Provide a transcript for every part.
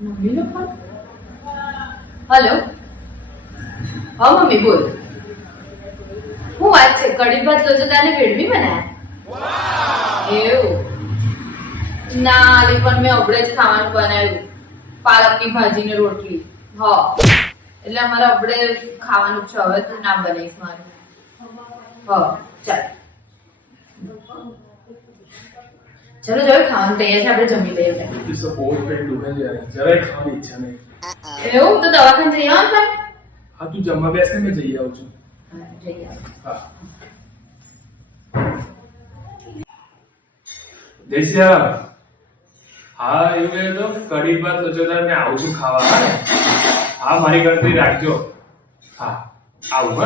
મમ્મીનો phone? Hello. હા mummy બોલ. હું વાત છે? કઢી ભાત લોચદાને વેડમી બનાયા? એવું ના આલી પણ મેં અબડે જ ખાવાનું બનાવ્યું. પાલકની ભાજી ને રોટલી. હા એટલે અમારે અબડે ખાવાનું છે. હવે તું ના બનાવીશ મારે. હા ચાલ ચલો જો ખાવાનું તૈયાર છે, આપણે જમી લઈએ. તો બહુ પેટ દુખે છે યાર, જરાય ખાવાની ઈચ્છા નહીં. એવું તો દવાખાને જઈ આવ ને. હા તું જમવા બેસ ને, મેં જઈ આવું છું. જઈ આવ. હા દેશિયા. હા એવું એ તો કઢી ભાત લોચદાર મેં આવું છું ખાવા. હા મારી ગણતરી રાખજો. હા આવું.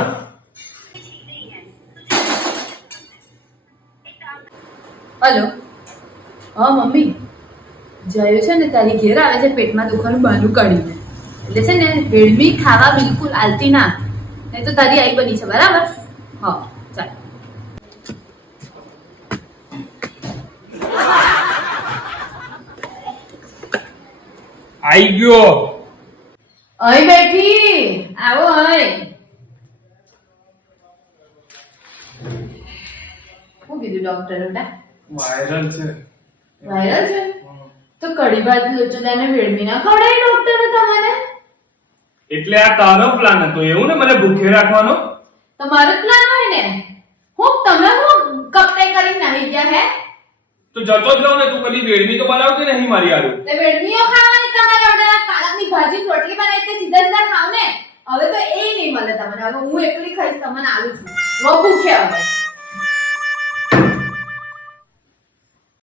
હા હેલો. હા મમ્મી જયો છે ને તારી ઘેર આવે છે પેટમાં દુખવાનું બહાનું કાઢીને, એટલે છે ને વેડમી ખાવા બિલકુલ આલતી ના, નહીં તો તારી આઈ બની છે બરાબર. હા ચાલ. આઈ ગયો. અહીં બેઠી. આવો અહીં. શું કીધું ડોક્ટરે? વાયરલ છે. વાયરલ છે તો કઢી ભાત લોચદાને વેડમી ના ખવડાય ડોક્ટરે તમને? એટલે આ તારો પ્લાન હતો એવું ને, મને ભૂખે રાખવાનો? તમારો પ્લાન હોય ને. હું તમે હું કપટાઈ કરીને નાહી ગયા હે? તો જતો જ રહું ને, તું કદી વેડમી તો બનાવતી નહીં મારી આલુ. તે વેડમીઓ ખાવાની તમારે ઓર્ડર પાલકની ભાજી રોટલી બનાવી તે સીધા સીધા ખાવ ને. હવે તો એ નહીં મળે તમને. હવે હું એકલી ખાઈશ, તમને આલું છું. રો ભૂખ્યા હવે.